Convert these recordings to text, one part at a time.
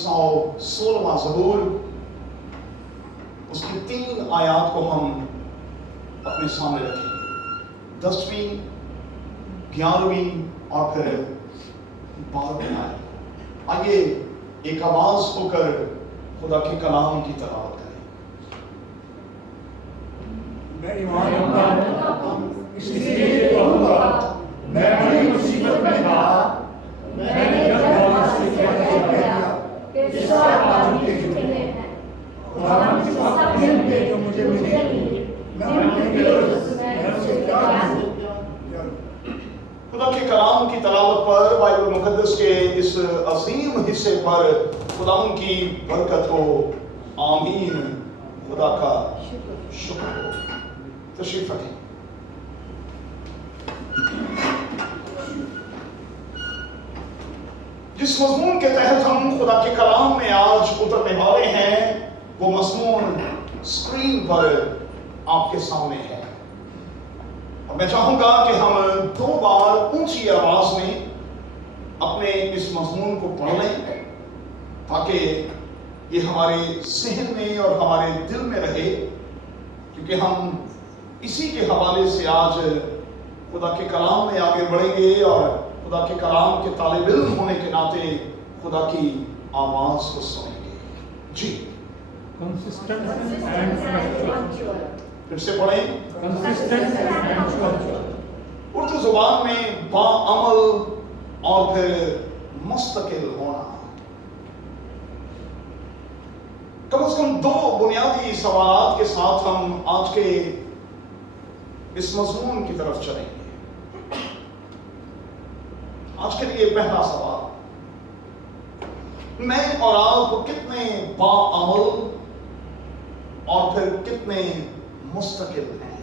116वां ज़बूर, उसकी 3 आयत को हम अपने सामने रखें, 10वीं, 11वीं और फिर 12वीं आयत। आइए एक आवाज होकर खुदा के कलाम की तलावत करें। मैं ईमान रखता हूँ, इसलिए कहूँगा, मैं बड़ी मुसीबत में था। मैंने जब बहुत से किया कि सब बातों के झूठे हैं। खुदावन की सब नियमते जो मुझे मिली, मैं उनके विरुद्ध से क्या करूँ? खुदा के कलाम की तलावत पर, बाइबल मुकद्दस के इस अजीम हिस्से पर खुदा की बरकत हो, आमीन। खुदा का शुक्र हो। तशरीफ रखें। जिस मज़मून के तहत हम खुदा के कलाम में आज उतरने वाले हैं, वो मज़मून स्क्रीन पर आपके सामने है। और मैं चाहूंगा कि हम 2 बार ऊंची आवाज में अपने इस मज़मून को पढ़ लें, ताकि ये हमारे ज़हन में और हमारे दिल में रहे, क्योंकि हम इसी के हवाले से आज खुदा के कलाम में आगे बढ़ेंगे और खुदा के कलाम के तालिब इल्म होने के नाते खुदा की आवाज को सुनेंगे। जी, कंसिस्टेंट एंड पंक्चुअल। फिर से पढ़ें। Consistent and punctual. उर्दू जुबान में बाअमल और फिर मुस्तकिल होना। कम से कम 2 बुनियादी सवालात के साथ हम आज के इस मज़मून की तरफ चलेंगे। आज के लिए पहला सवाल, मैं और आप कितने बाअमल और फिर कितने मुस्तकिल हैं?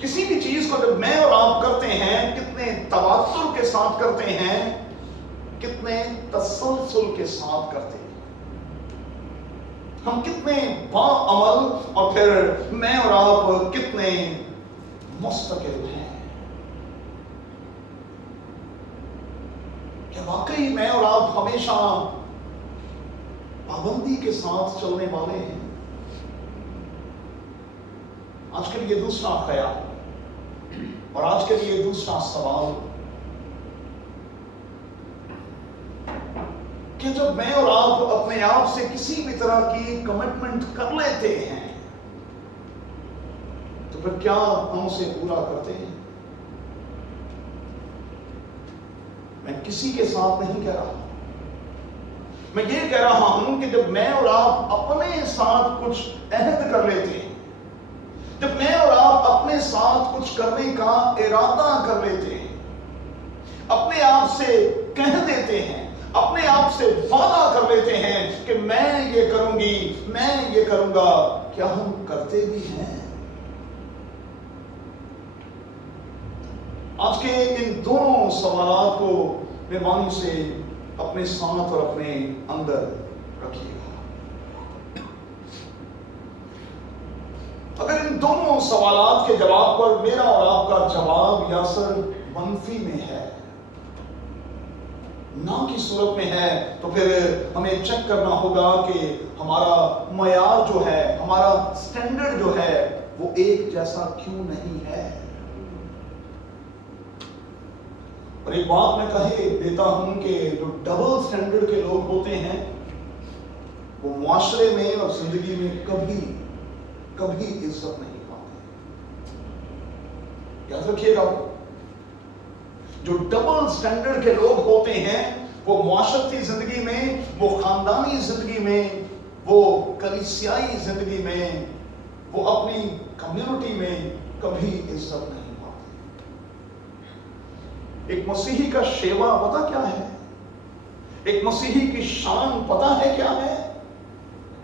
किसी भी चीज को जब मैं और आप करते हैं, कितने तवात्तुर के साथ करते हैं, कितने तसलसल के साथ करते हैं? हम कितने बाअमल और फिर मैं और आप कितने मुस्तकिल हैं? क्या वाकई मैं और आप हमेशा पाबंदी के साथ चलने वाले हैं? आज के लिए दूसरा ख्याल और आज के लिए दूसरा सवाल, कि जब मैं और आप अपने आप से किसी भी तरह की कमिटमेंट कर लेते हैं, तो फिर क्या हम उसे पूरा करते हैं? मैं किसी के साथ नहीं कह रहा, मैं ये कह रहा हूं कि जब मैं और आप अपने साथ कुछ अहद कर लेते हैं, जब मैं और आप अपने साथ कुछ करने का इरादा कर लेते हैं, अपने आप से कह देते हैं, अपने आप से वादा कर लेते हैं कि मैं ये करूंगी, मैं ये करूंगा, क्या हम करते भी हैं? आज के इन दोनों सवालात को मेहरबानी से अपने साथ और अपने अंदर रखिएगा। अगर इन दोनों सवालात के जवाब पर मेरा और आपका जवाब या सर मनफी में है, ना की सूरत में है, तो फिर हमें चेक करना होगा कि हमारा मयार जो है, हमारा स्टैंडर्ड जो है, वो एक जैसा क्यों नहीं है। और एक बात मैं कहे देता हूं कि जो डबल स्टैंडर्ड के लोग होते हैं, वो मुआशरे में और जिंदगी में कभी कभी इज्जत नहीं पाते। याद रखिएगा, जो डबल स्टैंडर्ड के लोग होते हैं, वो मुआशरती जिंदगी में, वो खानदानी जिंदगी में, वो कलीसियाई जिंदगी में, वो अपनी कम्युनिटी में कभी इज्जत नहीं पाते। एक मसीही का शेवा पता क्या है? एक मसीही की शान पता है क्या है?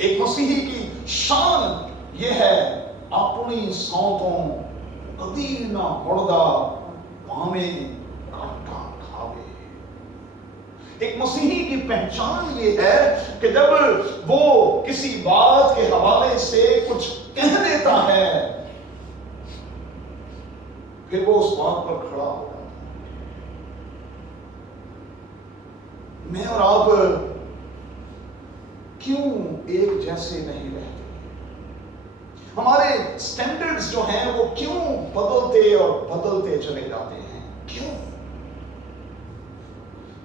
एक मसीही की शान ये है, अपनी सौतों कदी ना मुर्दा भावे काटा खावे। एक मसीही की पहचान ये है कि जब वो किसी बात के हवाले से कुछ कह देता है, फिर वो उस बात पर खड़ा हो जाता है। मैं और आप क्यों एक जैसे नहीं रहते? हमारे स्टैंडर्ड्स जो हैं वो क्यों बदलते और बदलते चले जाते हैं? क्यों?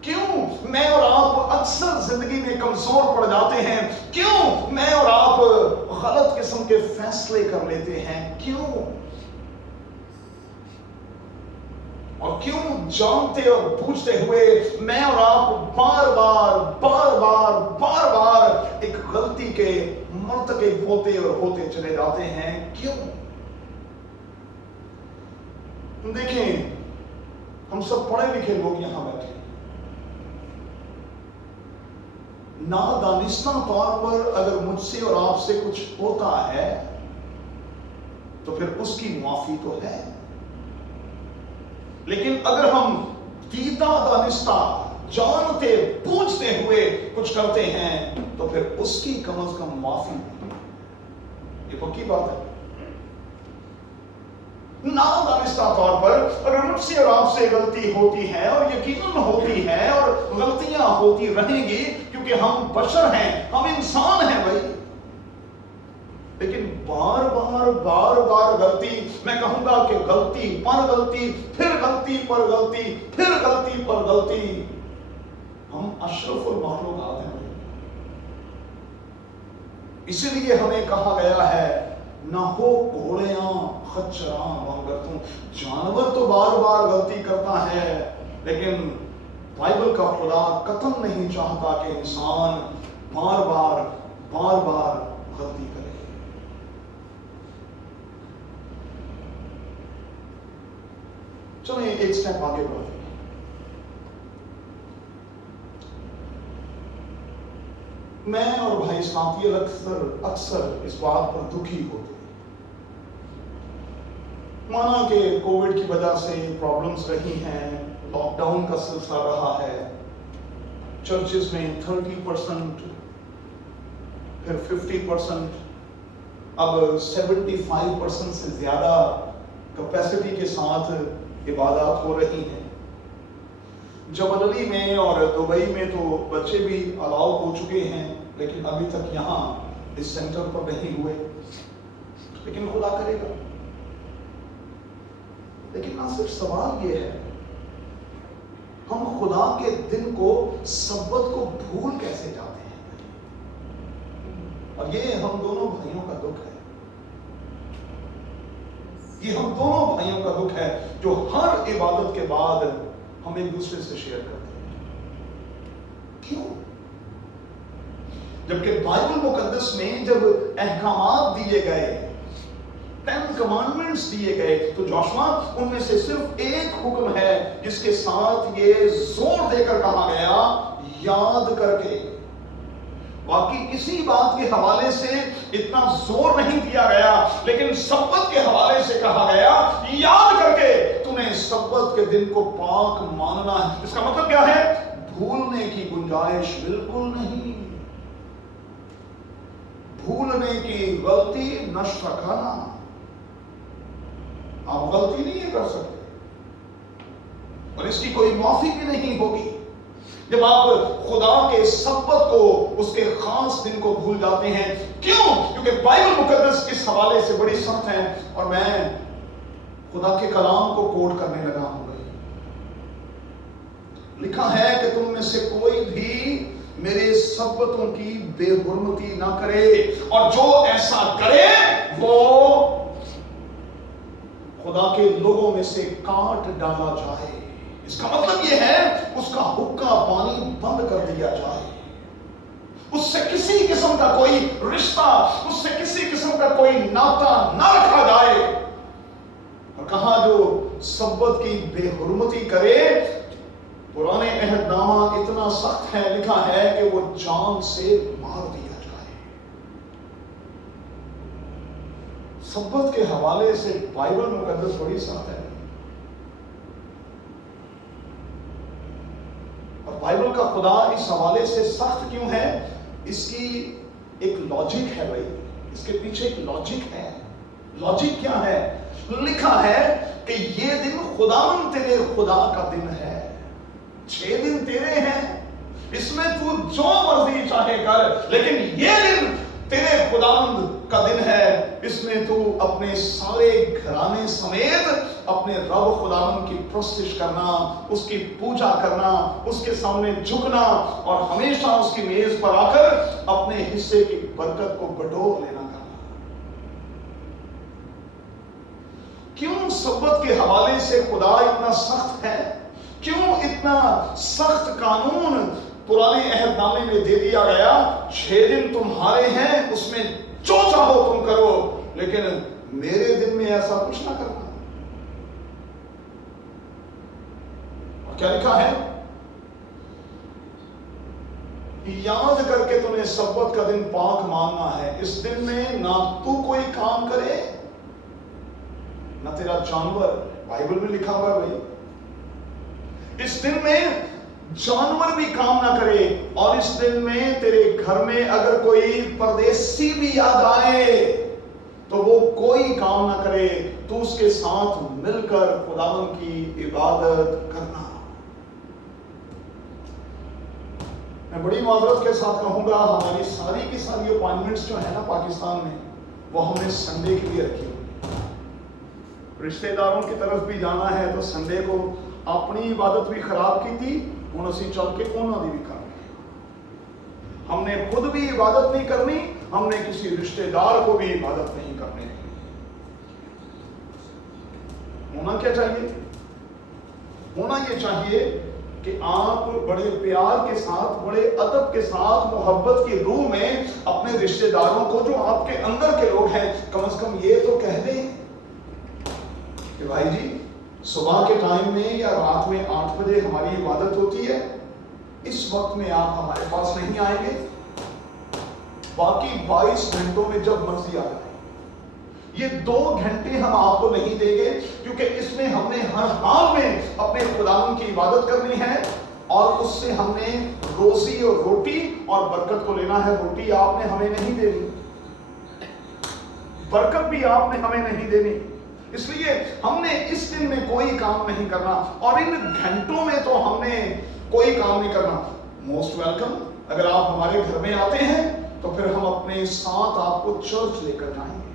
क्यों मैं और आप अक्सर जिंदगी में कमजोर पड़ जाते हैं? क्यों मैं और आप गलत किस्म के फैसले कर लेते हैं? क्यों? और क्यों जानते और पूछते हुए मैं और आप बार बार एक गलती के मुर्तकिब होते और होते चले जाते हैं? क्यों? देखें, हम सब पढ़े लिखे लोग यहां बैठे, नादानिस्ता तौर पर अगर मुझसे और आपसे कुछ होता है तो फिर उसकी माफी तो है, लेकिन अगर हम दीदा दानिस्ता जानते पूछते हुए कुछ करते हैं तो फिर उसकी कम से कम माफी नहीं। ये पक्की बात है। नादानिस्ता तौर पर अगर मुझसे और आपसे गलती होती है, और यकीनन होती है और गलतियां होती रहेंगी क्योंकि हम बशर हैं, हम इंसान हैं भाई, लेकिन बार बार गलती, मैं कहूंगा कि गलती पर गलती, फिर गलती पर गलती, फिर गलती पर गलती, हम अशरफुल मखलूक़ात हैं। इसीलिए हमें कहा गया है ना हो घोड़ियां खच्चरां मगर तुम। जानवर तो बार बार गलती करता है, लेकिन बाइबल का खुदा कतई नहीं चाहता कि इंसान बार बार गलती करे। चलिए एक स्टेप आगे बढ़ते हैं। मैं और भाई साथी अक्सर इस बात पर दुखी होते हैं, माना कि कोविड की वजह से प्रॉब्लम्स रही हैं, लॉकडाउन का सिलसिला रहा है, चर्चेस में 30%, फिर 50%, अब 75% से ज्यादा कैपेसिटी के साथ इबादत हो रही हैं। जबलली में और दुबई में तो बच्चे भी अलाउ हो चुके हैं, लेकिन अभी तक यहाँ इस सेंटर पर नहीं हुए, लेकिन खुदा करेगा। लेकिन ना सिर्फ सवाल ये है, हम खुदा के दिन को, सब्बत को भूल कैसे जाते हैं? और ये हम दोनों भाइयों का दुख है। ये हम दोनों भाइयों का दुख है जो हर इबादत के बाद हम एक दूसरे से शेयर करते हैं। क्यों? जबकि बाइबल मुकद्दस में जब अहकामात दिए गए, 10 कमांडमेंट्स दिए गए, तो जोशुआ उनमें से सिर्फ एक हुक्म है जिसके साथ ये जोर देकर कहा गया, याद करके। बाकी किसी बात के हवाले से इतना जोर नहीं दिया गया, लेकिन सब्बत के हवाले से कहा गया, याद करके तूने सब्बत के दिन को पाक मानना है। इसका मतलब क्या है? भूलने की गुंजाइश बिल्कुल नहीं। भूलने की गलती नष्ट रखाना, आप गलती नहीं कर सकते और इसकी कोई माफी भी नहीं होगी। जब आप खुदा के सब्बत को, उसके खास दिन को भूल जाते हैं। क्यों? क्योंकि बाइबल मुकद्दस इस हवाले से बड़ी सख्त है, और मैं खुदा के कलाम को कोट करने लगा हूं। लिखा है कि तुम में से कोई भी मेरे सब्बतों की बेहुरमती ना करे, और जो ऐसा करे वो खुदा के लोगों में से काट डाला जाए। इसका मतलब यह है उसका हुक्का पानी बंद कर दिया जाए, उससे किसी किस्म का कोई रिश्ता, उससे किसी किस्म का कोई नाता ना रखा जाए। और कहा जो सब्बत की बेहुरमती करे, पुराने अहदनामा इतना सख्त है, लिखा है कि वो जान से मार दिया जाए। सब्बत के हवाले से बाइबल मुकद्दस बड़ी सख्त है, और बाइबल का खुदा इस हवाले से सख्त क्यों है? इसकी एक लॉजिक है भाई, इसके पीछे एक लॉजिक है। लॉजिक क्या है? लिखा है कि ये दिन खुदावन तेरे खुदा का दिन है। 6 दिन तेरे हैं, इसमें तू जो मर्जी चाहे कर, लेकिन ये दिन तेरे खुदावंद का दिन है, इसमें तू अपने सारे घराने समेत अपने रब खुदावंद की प्रस्तुति करना, उसकी पूजा करना, उसके सामने झुकना और हमेशा उसकी मेज पर आकर अपने हिस्से की बरकत को बटोर लेना करना। क्यों सब्बत के हवाले से खुदा इतना सख्त है? क्यों इतना सख्त कानून पुराने अहदनामे में दे दिया गया? 6 दिन तुम्हारे हैं, उसमें जो चाहो तुम करो, लेकिन मेरे दिन में ऐसा कुछ ना करना। और क्या लिखा है? याद करके तुम्हें सब्बत का दिन पाक मानना है। इस दिन में ना तू कोई काम करे ना तेरा जानवर, बाइबल में लिखा हुआ है भाई। इस दिन में जानवर भी काम ना करे, और इस दिन में तेरे घर में अगर कोई परदेसी भी याद आए तो वो कोई काम ना करे, तो उसके साथ मिलकर खुदावंद की इबादत करना। मैं बड़ी माजरत के साथ कहूंगा, हमारी सारी की सारी अपॉइंटमेंट्स जो है ना पाकिस्तान में, वो हमने संडे के लिए रखी हुई। रिश्तेदारों की तरफ भी जाना है तो संडे को अपनी इबादत भी खराब की थी, ਹੁਣ ਅਸੀਂ चल के ਉਹਨਾਂ ਦੀ भी करनी। हमने खुद भी इबादत नहीं करनी, हमने किसी रिश्तेदार को भी इबादत नहीं करनी। होना क्या चाहिए? होना ये चाहिए कि आप बड़े प्यार के साथ, बड़े अदब के साथ, मोहब्बत की रूह में अपने रिश्तेदारों को, जो आपके अंदर के लोग हैं, कम से कम ये तो कह दें कि भाई जी सुबह के टाइम में या रात में 8 बजे हमारी इबादत होती है, इस वक्त में आप हमारे पास नहीं आएंगे, बाकी 22 घंटों में जब मर्जी आ जाए। ये 2 घंटे हम आपको नहीं देंगे, क्योंकि इसमें हमने हर हाल में अपने खुदावंद की इबादत करनी है, और उससे हमने रोजी और रोटी और बरकत को लेना है। रोटी आपने हमें नहीं देनी, बरकत भी आपने हमें नहीं देनी, इसलिए हमने इस दिन में कोई काम नहीं करना, और इन घंटों में तो हमने कोई काम नहीं करना। मोस्ट वेलकम, अगर आप हमारे घर में आते हैं तो फिर हम अपने साथ आपको चर्च लेकर जाएंगे।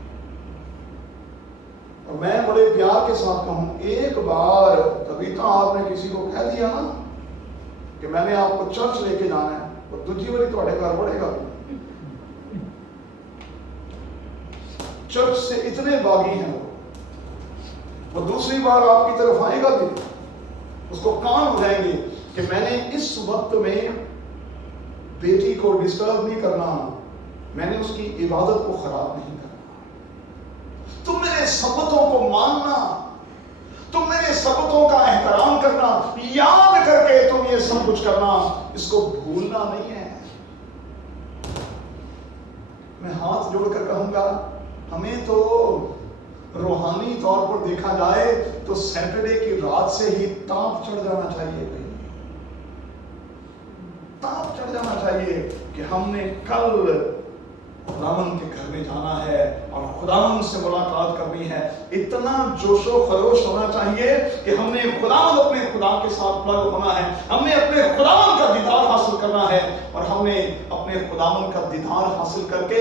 और मैं बड़े प्यार के साथ कहूं, एक बार कभी तो आपने किसी को कह दिया ना कि मैंने आपको चर्च लेके जाना है, तो दूसरी बारी थोड़े घर बढ़ेगा। चर्च से इतने बागी हैं वो दूसरी बार आपकी तरफ आएगा भी, उसको कान हो जाएंगे कि मैंने इस वक्त में बेटी को डिस्टर्ब नहीं करना, मैंने उसकी इबादत को खराब नहीं करना। तुम मेरे सबतों को मानना, तुम मेरे सबतों का एहतराम करना, याद करके तुम ये सब कुछ करना, इसको भूलना नहीं है। मैं हाथ जोड़कर कहूंगा, हमें तो रूहानी तौर पर देखा जाए तो सैटरडे की रात से ही ताप चढ़ जाना चाहिए भाई, ताप चढ़ जाना चाहिए कि हमने कल खुदावंद के घर में जाना है और खुदावंद से मुलाकात करनी है। इतना जोशो खरोश होना चाहिए कि हमने खुदावंद, अपने खुदा के साथ प्लग होना है, हमने अपने खुदावंद का दीदार हासिल करना है, और हमने अपने खुदावंद का दीदार हासिल करके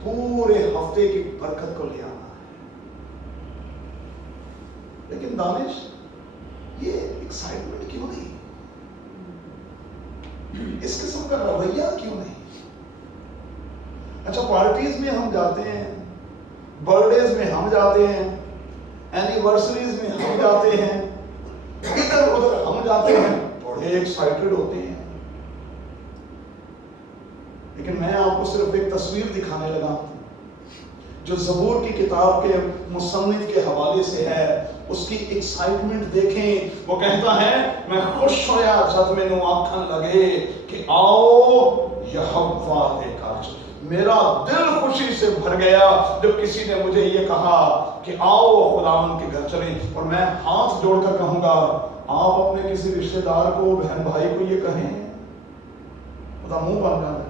पूरे हफ्ते की बरकत को ले आना। लेकिन दानिश, ये एक्साइटमेंट क्यों नहीं? इस किस्म का रवैया क्यों नहीं? अच्छा, पार्टीज में हम जाते हैं, बर्थडेज में हम जाते हैं, एनिवर्सरीज में हम जाते हैं, इधर उधर हम जाते हैं, बड़े एक्साइटेड होते हैं। लेकिन मैं आपको सिर्फ एक तस्वीर दिखाने लगा जो ज़बूर की किताब के मुसन्निफ के हवाले से है। उसकी एक्साइटमेंट देखें। वो कहता है, मैं खुश होया जब मैनू आखन लगे कि आओ यहोवा दे घर। मेरा दिल खुशी से भर गया जब किसी ने मुझे ये कहा कि आओ खुदावंद के घर चलें। और मैं हाथ जोड़कर कहूंगा, आप अपने किसी रिश्तेदार को, बहन भाई को ये कहें, उसका मुंह बन जाए,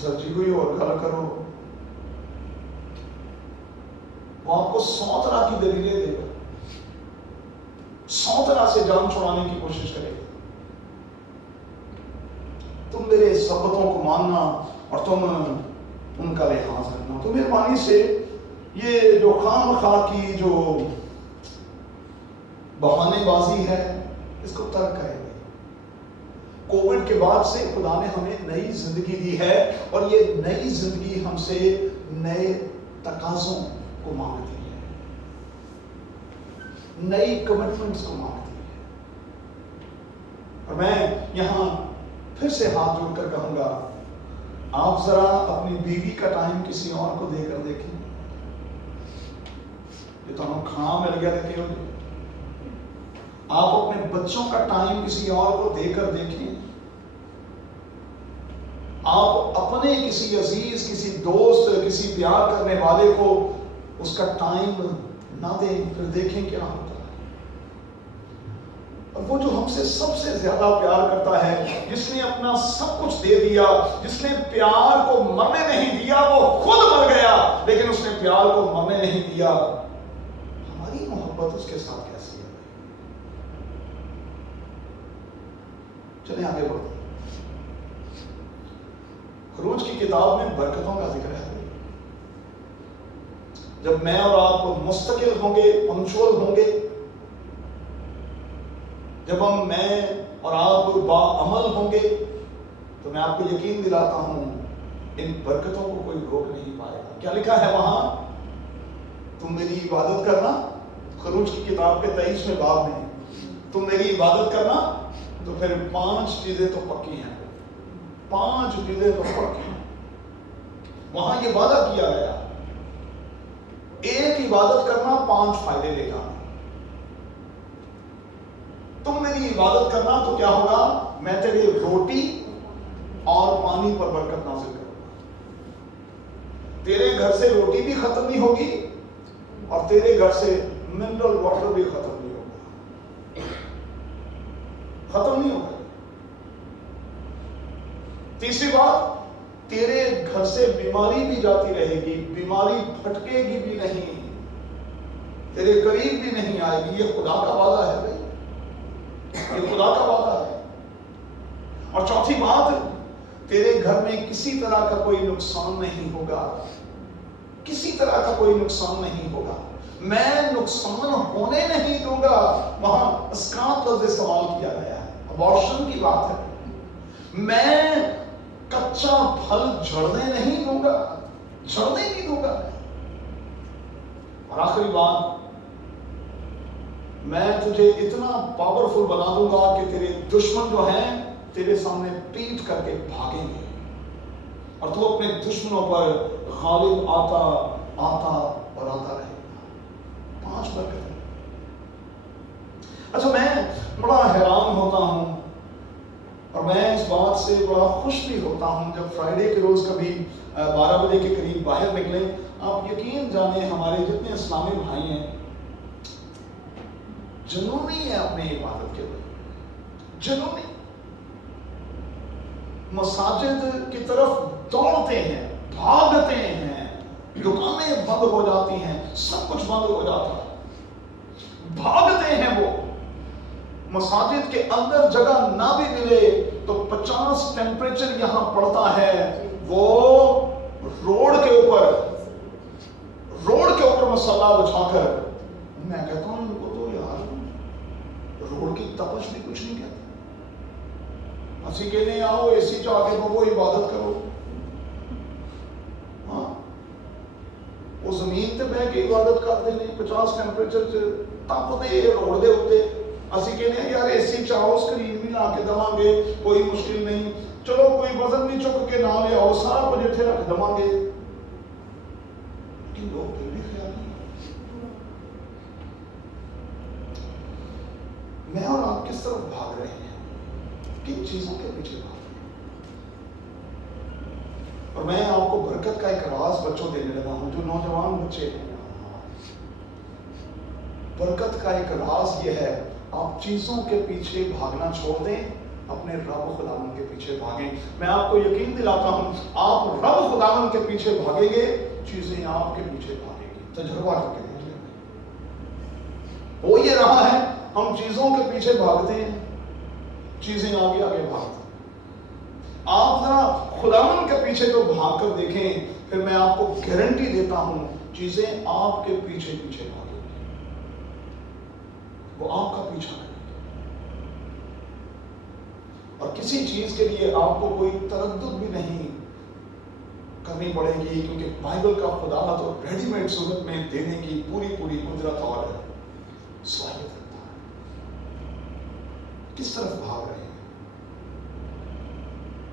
सच्ची कोई और गल करो, वो आपको 100 तरह की दलीलें देगा, 100 100 तरह से जान छुड़ाने की कोशिश करेगा। तुम मेरे सबतों को मानना और तुम उनका लिहाज रखना। तो मेहरबानी से ये जो खामखा की जो बहानेबाजी है इसको तर्क करेंगे। कोविड के बाद से खुदा ने हमें नई जिंदगी दी है और ये नई जिंदगी हमसे नए तकाजों को मांगती है, नई कमिटमेंट्स को मांगती है। और मैं यहां फिर से हाथ जोड़कर कहूंगा, आप जरा अपनी बीवी का टाइम किसी और को देकर देखें। ये तो हम खा मिल गया देखे होंगे। आप अपने बच्चों का टाइम किसी और को देकर देखें। आप अपने किसी अजीज, किसी दोस्त, किसी प्यार करने वाले को उसका टाइम ना दें, फिर देखें क्या होता है। और वो जो हमसे सबसे ज्यादा प्यार करता है, जिसने अपना सब कुछ दे दिया, जिसने प्यार को मरने नहीं दिया, वो खुद मर गया लेकिन उसने प्यार को मरने नहीं दिया, हमारी मोहब्बत उसके साथ कैसी है? चलिए आगे बढ़ते हैं। खरूज की किताब में बरकतों का जिक्र है। जब मैं और आप मुस्तकिल होंगे, पंक्चुअल होंगे, जब मैं और आप बाअमल होंगे, तो मैं आपको यकीन दिलाता हूं इन बरकतों को कोई रोक नहीं पाएगा। क्या लिखा है वहां? तुम मेरी इबादत करना, खरूज की किताब के 23वें बाब में, तुम मेरी इबादत करना, तो फिर 5 चीजें तो पक्की हैं। 5 चीजें तो पक्की हैं। वहां ये वादा किया गया, एक इबादत करना 5 फायदे ले जाना। तुम मेरी इबादत करना तो क्या होगा? मैं तेरे रोटी और पानी पर बरकत नाज़िल करूंगा। तेरे घर से रोटी भी खत्म नहीं होगी और तेरे घर से मिनरल वाटर भी खत्म नहीं होगा। खत्म नहीं होगा। तीसरी बात, तेरे घर से बीमारी भी जाती रहेगी, बीमारी फटकेगी भी नहीं, तेरे करीब भी नहीं आएगी। ये खुदा का वादा है भाई, ये खुदा का वादा है। और चौथी बात, तेरे घर में किसी तरह का कोई नुकसान नहीं होगा, किसी तरह का कोई नुकसान नहीं होगा। मैं नुकसान होने नहीं दूंगा। वहां अस्कात लफ्ज़ इस्तेमाल किया गया है, अबॉर्शन की बात है। मैं कच्चा फल झड़ने नहीं दूंगा, झड़ने नहीं दूंगा। और आखिरी बात, मैं तुझे इतना पावरफुल बना दूंगा कि तेरे दुश्मन जो हैं तेरे सामने पीट करके भागेंगे और तू अपने दुश्मनों पर गालिब आता आता और आता रहेगा। 5 बरकतें। अच्छा, मैं बड़ा हैरान होता हूं और मैं इस बात से बड़ा खुश भी होता हूं जब फ्राइडे के रोज कभी 12 बजे के करीब बाहर निकले। आप यकीन जाने, हमारे जितने इस्लामी भाई हैं जुनूनी है अपने इबादत के लिए, जुनूनी मसाजिद की तरफ दौड़ते हैं, भागते हैं, दुकानें बंद हो जाती हैं, सब कुछ बंद हो जाता है, भागते हैं वो। मसाजिद के अंदर जगह ना भी मिले तो 50 टेम्परेचर यहां पड़ता है, वो रोड के ऊपर मसल्ला बिछाकर, मैं कहता हूं इनको तो यार रोड की तपश भी कुछ नहीं कहती। ਅਸੀਂ कहने आओ एसी च आके बवो, इबादत करो। हाँ, वो जमीन ते बह के इबादत करते नहीं, 50 टेम्परेचर च तपदे रोड दे उत्ते। ਅਸੀਂ कहने यार एसी च आओ, स्क्रीन भी ला के देवांगे, कोई मुश्किल नहीं, चलो कोई वजन भी चुक के ना ले आओ, सारा कुछ इत्थे रख देवांगे। लेकिन लोग फिर भी ख्याल नहीं। मैं और आप किस तरफ भाग रहे हैं, किन चीजों के पीछे भाग रहे हैं? और मैं आपको बरकत का एक राज बच्चों देने लगा हूं, जो नौजवान बच्चे हैं। बरकत का एक राज ये है, आप चीजों के पीछे भागना छोड़ दें, अपने रब खुदावन के पीछे भागें। मैं आपको यकीन दिलाता हूं, आप रब खुदावन के पीछे भागेंगे, चीजें आपके पीछे भागेंगी। तजुर्बा करके देखिए, हो ये रहा है। हम चीजों के पीछे भागते हैं, चीजें आगे आगे भागती। आप जरा खुदावन के पीछे तो भाग कर देखें, फिर मैं आपको गारंटी देता हूं चीजें आपके पीछे पीछे भागेंगी, वो आपका पीछा करेंगी। और किसी चीज के लिए आपको कोई तरद्दुद भी नहीं करनी पड़ेगी, क्योंकि बाइबल का खुदा तो रेडीमेड सूरत में देने की पूरी पूरी कुदरत और सलाहियत रखता है। किस तरफ भाग रहे हैं?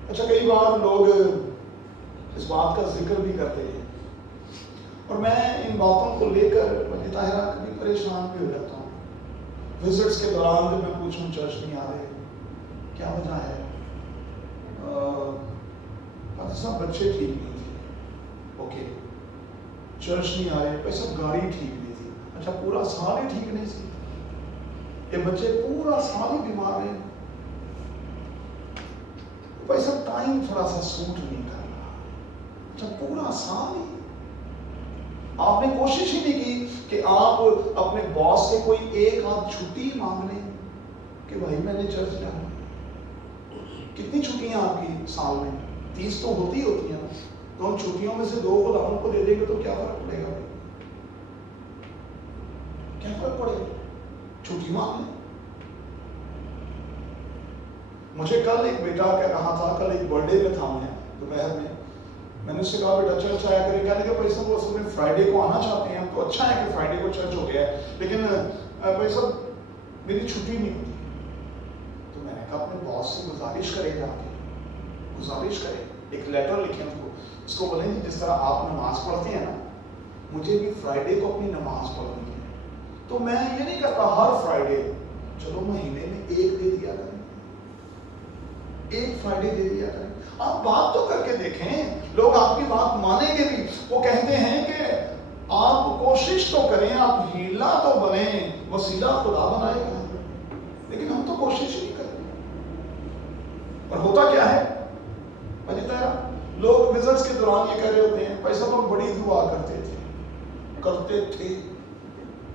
अच्छा, कई बार लोग इस बात का जिक्र भी करते हैं, और मैं इन बातों को लेकर मुझे ताहिरा कभी परेशान भी हो जाता हूँ। विजिट्स के दौरान जब मैं पूछूं चर्च नहीं आ रहे, क्या वजह है? सब बच्चे ठीक नहीं थे, ओके, चर्च नहीं आ रहे, पैसा गाड़ी ठीक नहीं थी। अच्छा, पूरा साल ही ठीक नहीं थी, ये बच्चे पूरा साल ही बीमार हैं, पैसा टाइम थोड़ा सा सूट नहीं कर रहा। अच्छा, पूरा साल ही आपने कोशिश ही नहीं की कि आप अपने बॉस से कोई एक आध छुट्टी मांग लें कि भाई मैंने चर्च जाना। कितनी छुट्टियां आपकी साल में? 30 तो होती है ना, तो हम छुट्टियों में से 2 खुदावन को दे देंगे तो क्या फर्क पड़ेगा? क्या फर्क पड़ेगा? छुट्टी मांग लें। मुझे कल एक बेटा क्या कहा था, कल एक बर्थडे में था मैं दोपहर में, मैंने उससे कहा बेटा चर्च आया करें। कहने का भाई साहब वो असल में फ्राइडे को आना चाहते हैं, तो अच्छा है कि फ्राइडे को चर्च हो गया है, लेकिन भाई साहब मेरी छुट्टी नहीं होती। तो मैंने कहा अपने बॉस से गुजारिश करें, जाके गुजारिश करें, एक लेटर लिखें उसको बोलें जिस तरह आप नमाज पढ़ते हैं ना, मुझे भी फ्राइडे को अपनी नमाज पढ़नी है। तो मैं ये नहीं करता हर फ्राइडे, चलो महीने में एक दे दिया करें, एक फ्राइडे दे दिया करें। आप बात तो करके देखें, लोग आपकी बात मानेंगे भी। वो कहते हैं कि आप कोशिश तो करें, आप हीला तो बने, वसीला खुदा बनाएगा, लेकिन हम तो कोशिश ही नहीं करते। और होता क्या है? लोग विजिट्स के दौरान ये कह रहे होते हैं, भाई साहब हम बड़ी दुआ करते थे,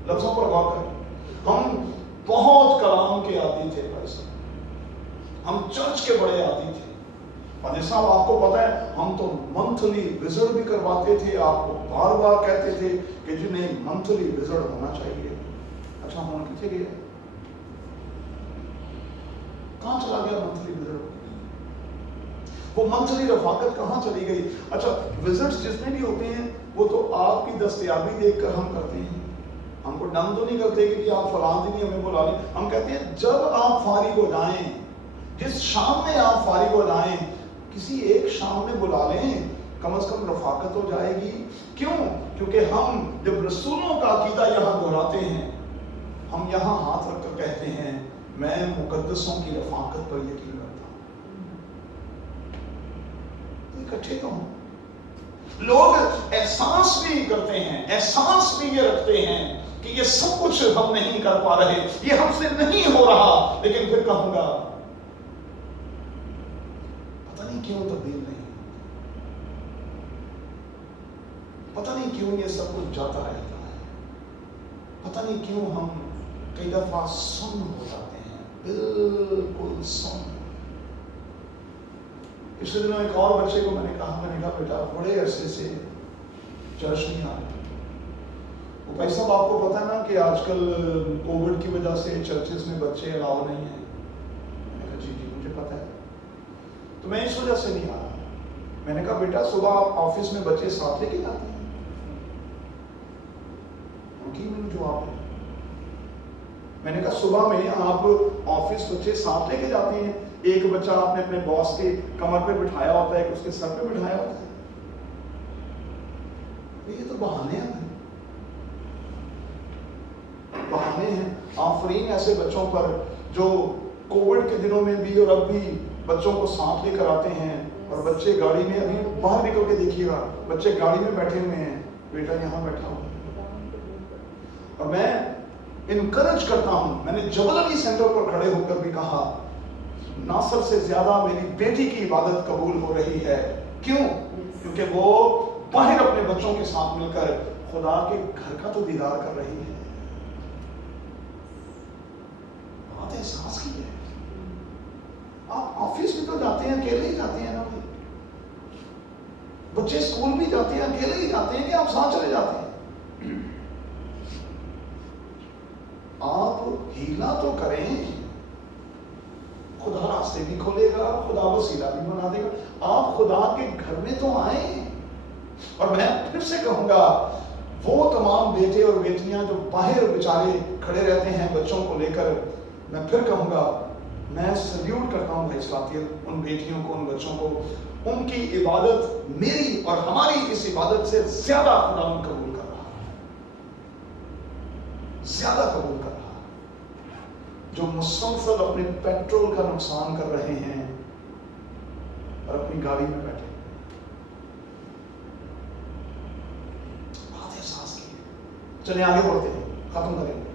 लफ्जों पर गौर करें, हम बहुत कलाम के आदी थे भाई साहब, हम चर्च के बड़े आदी थे। और साहब आपको पता है हम तो मंथली विजिट भी करवाते थे, आपको बार बार कहते थे कि जी नहीं मंथली विजिट होना चाहिए। अच्छा, हम कितने गए? कहां चला गया मंथली विजिट? वो मंथली रफाकत कहां चली गई? अच्छा, विजिट्स जितने भी होते हैं वो तो आपकी दस्तयाबी देखकर हम करते हैं, हमको डम तो नहीं करते कि आप फलां दिन ही हमें बुला लें। हम कहते हैं जब आप फारिग हो जाएं, जिस शाम में आप फारिग हो जाएं, किसी एक शाम में बुला लें, कम से कम रफाकत हो जाएगी। क्यों? क्योंकि हम जब रसूलों का अकीदा यहाँ दोहराते हैं, हम यहाँ हाथ रखकर कहते हैं मैं मुकद्दसों की रफाकत पर यकीन रखता हूँ। इकट्ठे तो हों। लोग एहसास भी करते हैं, एहसास भी ये रखते हैं कि ये सब कुछ हम नहीं कर पा रहे, ये हमसे नहीं हो रहा, लेकिन फिर कहूंगा पता नहीं क्यों तब्दील नहीं, पता नहीं क्यों ये सब कुछ जाता रहता है, पता नहीं क्यों हम कई दफा सुन्न हो जाते हैं, बिल्कुल सुन्न। पिछले दिनों एक और बच्चे को मैंने कहा बेटा बड़े अरसे से चर्च नहीं आ रहे। वो भाई साहब आपको पता है ना कि आजकल कोविड की वजह से चर्चेस में बच्चे अलाउ नहीं है। मैंने कहा जी मुझे पता है, तो मैं इस वजह से नहीं आ रहा। मैंने कहा बेटा सुबह आप ऑफिस में बच्चे साथ लेके जाते हैं? उनकी मैंने जवाब दिया, मैंने कहा सुबह में आप ऑफिस बच्चे साथ लेके जाते हैं, एक बच्चा आपने अपने बॉस के कमर पे बिठाया होता है, एक उसके सर पे बिठाया होता है। ये तो बहाने हैं, बहाने हैं। आफरीन ऐसे बच्चों पर जो कोविड के दिनों में भी और अब भी बच्चों को साथ लेकर आते हैं, और बच्चे गाड़ी में, अभी बाहर निकल के देखिएगा, बच्चे गाड़ी में बैठे हुए हैं, बेटा यहाँ बैठा हुआ। और मैं इनकरेज करता हूं, मैंने जबल अली सेंटर पर खड़े होकर भी कहा नासर से ज्यादा मेरी बेटी की इबादत कबूल हो रही है। क्यों? क्योंकि वो बाहर अपने बच्चों के साथ मिलकर खुदा के घर का तो दीदार कर रही है। एहसास किया है? आप ऑफिस में तो जाते हैं, अकेले ही जाते हैं ना भाई। बच्चे स्कूल भी जाते हैं, अकेले ही जाते हैं कि आप साथ चले जाते हैं? आप हीला तो करें, खुदा रास्ते भी खोलेगा, खुदा वसीला भी बना देगा। आप खुदा के घर में तो आए। और मैं फिर से कहूंगा, वो तमाम बेटे और बेटियां जो बाहर बेचारे खड़े रहते हैं बच्चों को लेकर, मैं फिर कहूंगा, मैं सल्यूट करता हूं भाई साथियों, उन बेटियों को, उन बच्चों को। उनकी इबादत मेरी और हमारी इस इबादत से ज्यादा खुदा कबूल कर रहा है, ज्यादा कबूल कर रहा है। जो मुसलसल अपने पेट्रोल का नुकसान कर रहे हैं और अपनी गाड़ी में बैठे, बात एहसास की है। चलिए आगे बढ़ते हैं, खत्म करेंगे।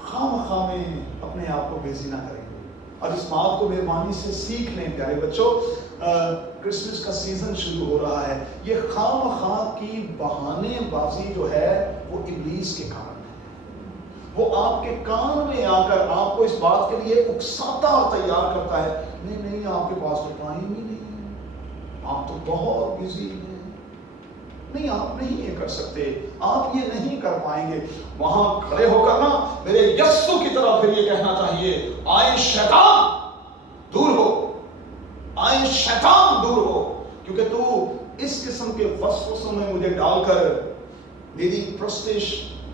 खामखा में अपने आप को बिजी ना करेंगे और इस बात को मेहरबानी से सीख लें प्यारे बच्चों। क्रिसमस का सीजन शुरू हो रहा है। ये खामखा की बहानेबाजी जो है वो इब्लीस के कारण है। वो आपके कान में आकर आपको इस बात के लिए उकसाता और तैयार करता है, नहीं नहीं आपके पास तो टाइम ही नहीं है, आप तो बहुत बिजी हैं, नहीं आप नहीं ये कर सकते, आप ये नहीं कर पाएंगे। वहां खड़े होकर ना मेरे यस्सु की तरह फिर ये कहना चाहिए, आए शैतान दूर हो, आए शैतान दूर हो, क्योंकि तू इस किस्म के वसवसों में मुझे डालकर मेरी प्रस्तिश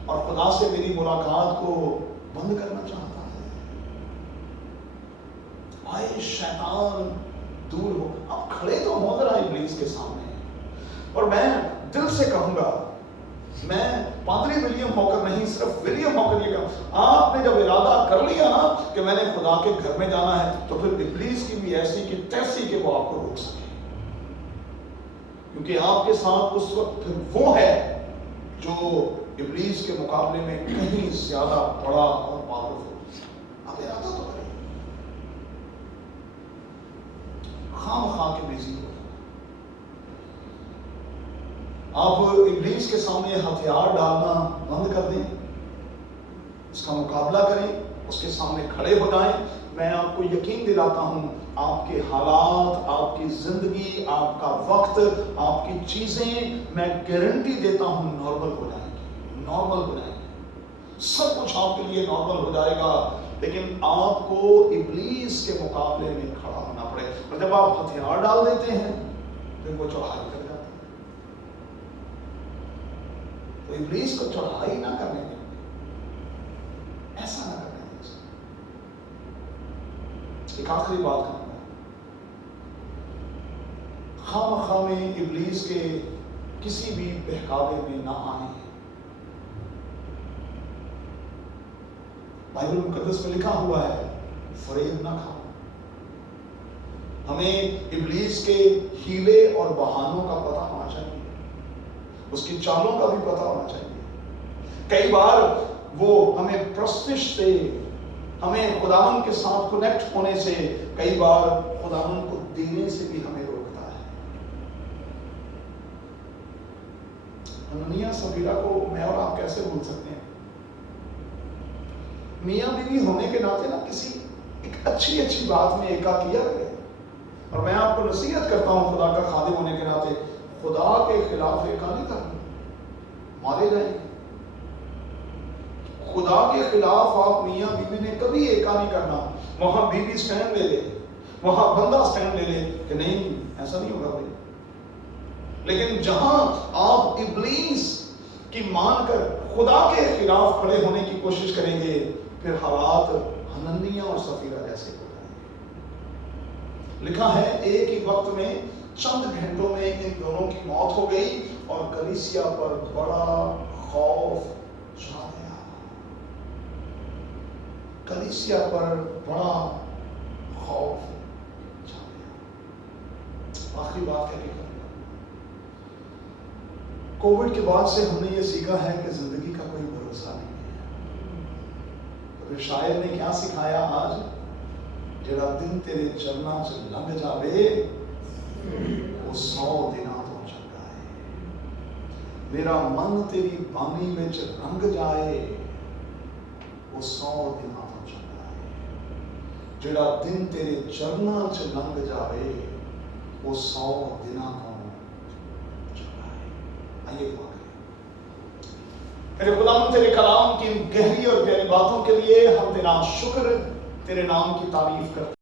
और खुदा से मेरी मुलाकात को बंद करना चाहता है। आए शैतान दूर हो। आप खड़े तो हो जरा इब्लीस के सामने। और मैं दिल से कहूंगा, मैं पादरी विलियम हॉकर नहीं, सिर्फ विलियम हॉकर ये कहूं, आपने जब इरादा कर लिया ना कि मैंने खुदा के घर में जाना है, तो फिर इब्लीस की भी ऐसी कि तैसी कि वो आपको रोक सके, क्योंकि आपके साथ उस वक्त फिर वो है जो इब्लीस के मुकाबले में कहीं ज्यादा बड़ा और पावरफुल। आप इरादा तो करें, खामखा के बिजी हो। आप इब्लीस के सामने हथियार डालना बंद कर दें, उसका मुकाबला करें, उसके सामने खड़े हो जाएं। मैं आपको यकीन दिलाता हूं, आपके हालात, आपकी जिंदगी, आपका वक्त, आपकी चीजें, मैं गारंटी देता हूं नॉर्मल हो जाएंगी, नॉर्मल हो जाएंगी, सब कुछ आपके लिए नॉर्मल हो जाएगा। लेकिन आपको इब्लीस के मुकाबले में खड़ा होना पड़ेगा। और जब आप हथियार डाल देते हैं फिर वो चढ़ाई कर जाते हैं। तो इब्लीस को चढ़ाई ना करने दें, ऐसा ना करने दें। एक आखिरी बात कहूंगा, खामखा में इब्लीस के किसी भी बहकावे में ना आए। बाइबल मुकद्दस में लिखा हुआ है, फरेब ना खाओ। हमें इब्लीस के हीले और बहानों का पता होना चाहिए, उसकी चालों का भी पता होना चाहिए। कई बार वो हमें प्रस्तिश से, हमें खुदावन के साथ कनेक्ट होने से, कई बार खुदावन को देने से भी हमें रोकता है। हननिया सफीरा को मैं और आप कैसे भूल सकते हैं? मियाँ बीवी होने के नाते ना किसी एक अच्छी बात में एका किया गया। और मैं आपको नसीहत करता हूं खुदा का खादिम होने के नाते, खुदा के खिलाफ एका नहीं करना, मारे जाएंगे। खुदा के खिलाफ आप मियाँ बीवी ने कभी एका नहीं करना। वहां बीवी स्टैंड ले ले, वहां बंदा स्टैंड ले ले कि नहीं ऐसा नहीं होगा भाई। लेकिन जहां आप इब्लीस की मानकर खुदा के खिलाफ खड़े होने की कोशिश करेंगे, फिर हालात हननिया और सफीरा जैसे हो जाएंगे। लिखा है एक ही वक्त में चंद घंटों में इन दोनों की मौत हो गई और कलीसिया पर बड़ा खौफ छा गया। कलीसिया पर बड़ा खौफ छा गया। आखिरी बात है कि कोविड के बाद से हमने ये सीखा है कि जिंदगी का कोई भरोसा नहीं है। तो शायर ने क्या सिखाया आज? जेड़ा दिन तेरे चलना च लंघ जावे वो 100 दिना तो चंगा है। मेरा मन तेरी बानी विच रंग जाए वो وہ 100 ਦਿਨਾਂ ਤੋਂ ਚੰਗਾ ਹੈ। ਜਿਹੜਾ ਦਿਨ ਤੇਰੇ ਚਰਨਾਂ 'ਚ ਲੰਘ ਜਾਵੇ وہ 100 ਦਿਨਾਂ ਤੋਂ چکا ہے۔ آئیے دعا کریں۔ میرے غلام تیرے کلام کی گہری اور پیاری باتوں کے لیے ہم تیرا شکر، تیرے نام کی تعریف کرتے ہیں۔